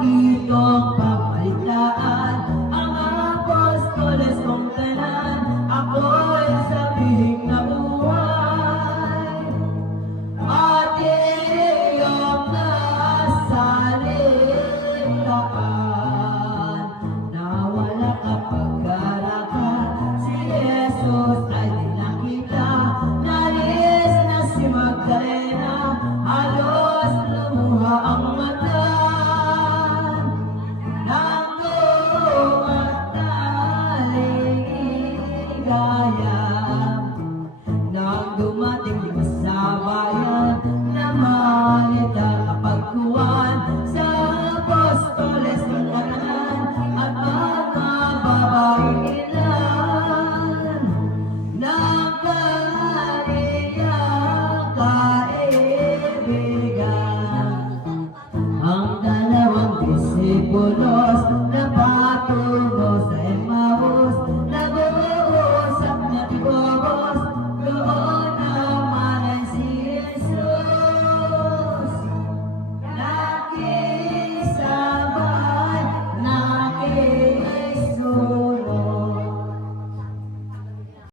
itong pamaligtaan ang apostoles kong tanan, ako'y sabihing nabuhay. At iyong nasaligtaan na wala kapag-arakan, si Jesus ay nakita. Nalis na si Magdalena, halos lumuha ang mata. Nanggung at naligaya nang dumating sa bayan naman ita kapagkuhan sa apostoles ng kanan at mga babaeng ilan. Nagkanilang kaibigan ang dalawang disipulos